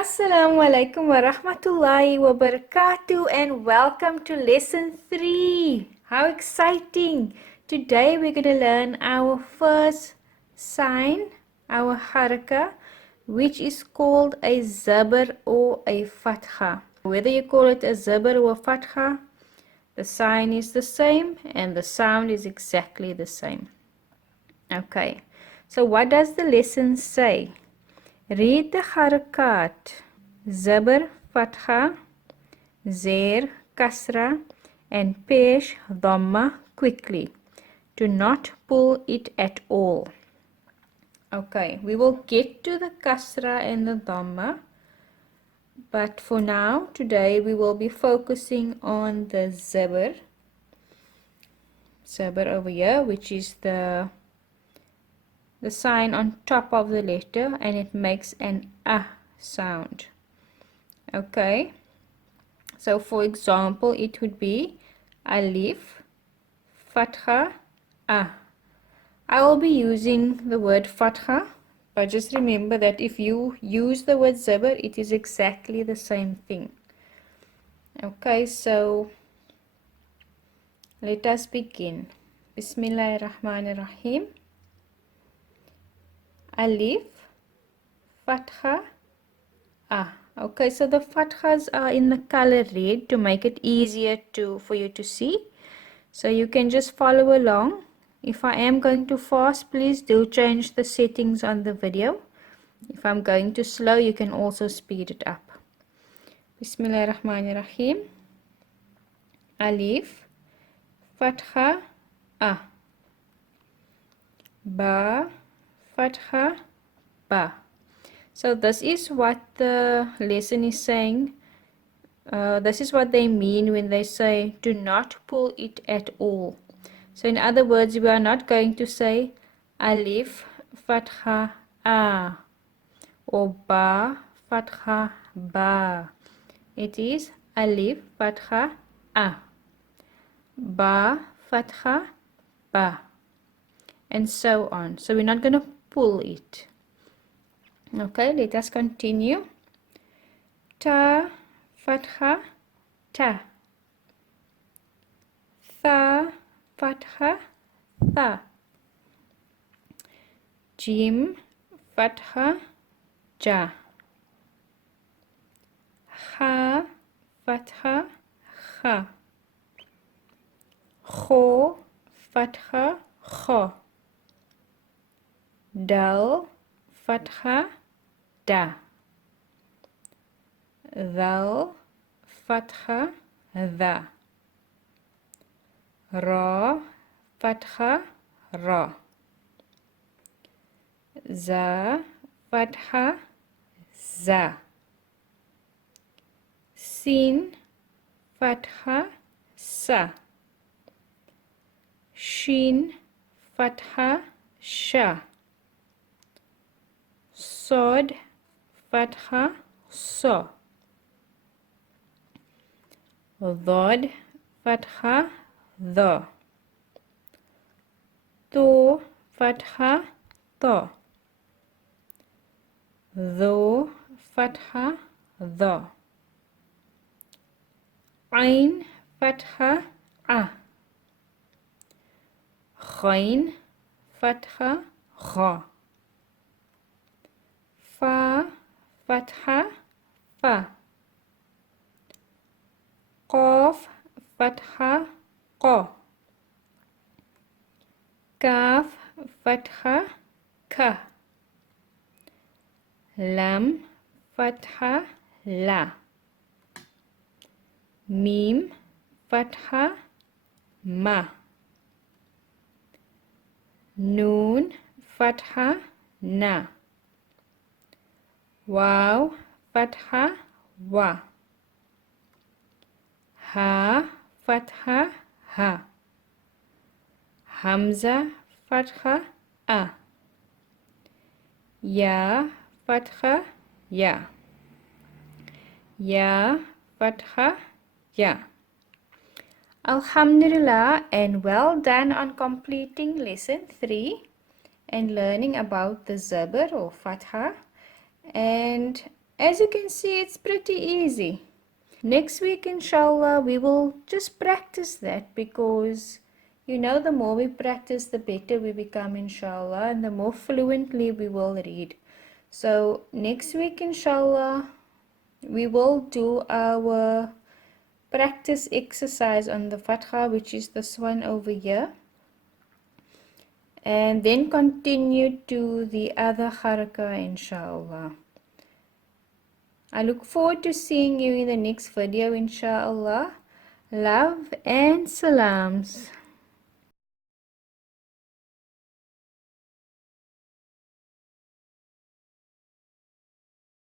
Assalamu alaikum wa rahmatullahi wa barakatuh and welcome to lesson 3. How exciting! Today we're going to learn our first sign, our haraka, which is called a zabar or a fatha. Whether you call it a zabar or a fatha, the sign is the same and the sound is exactly the same. Okay, so what does the lesson say? Read the harakat, Zabar, Fatha, Zer, Kasra, and Pesh, Dhamma quickly. Do not pull it at all. Okay, we will get to the Kasra and the Dhamma, but for now, today we will be focusing on the Zabar. Zabar over here, which is the sign on top of the letter, and it makes an sound. Okay, so for example it would be Alif, Fatha, I will be using the word Fatha, but just remember that if you use the word Zabar, it is exactly the same thing. Okay, so let us begin. Bismillahirrahmanirrahim. Alif, Fatha, Okay, so the fathas are in the color red to make it easier for you to see. So you can just follow along. If I am going too fast, please do change the settings on the video. If I'm going too slow, you can also speed it up. Bismillahirrahmanirrahim. Alif, Fatha, Ba, Fatha, Ba. So this is what the lesson is saying. This is what they mean when they say do not pull it at all. So in other words, we are not going to say Alif, Fatha, A or Ba, Fatha, Ba. It is Alif, Fatha, A, Ba, Fatha, Ba, and so on. So we're not going to pull it. Okay, let us continue. Ta, Fatha, Ta. Tha, Fatha, Tha. Jim, Fatha, Ja. Ha, Fatha, Kha. Kho, Fatha, Kho. Dal, Fatha, Da. Dhal, Fatha, Dha. Ra, Fatha, Ra. Za, Fatha, Za. Sin, Fatha, Sa. Shin, Fatha, Sha. Sod, Fatha, So. Dhad, Fatha, Dha. To, Fatha, To. Dho, Fatha, Dha. Ain, Fatha, A. Ghain, Fatha, Gha. Fa, Fatha, Fa. Qaf, Fatha, Qa. Kaf, Fatha, Ka. Lam, Fatha, La. Mim, Fatha, Ma. Noon, Fatha, Na. Waw, Fatha, Wa. Ha, Fatha, Ha. Hamza, Fatha, A. Ya, Fatha, Ya. Ya, Fatha, Ya. Alhamdulillah, and well done on completing lesson 3 and learning about the Zabar or Fatha. And As you can see, it's pretty easy. Next week, inshallah, we will just practice that, because you know, the more we practice, the better we become, inshallah, and the more fluently we will read. So next week, inshallah, we will do our practice exercise on the Fatha, which is this one over here, and then continue to the other harakah, inshallah. I look forward to seeing you in the next video, inshallah. Love and salams.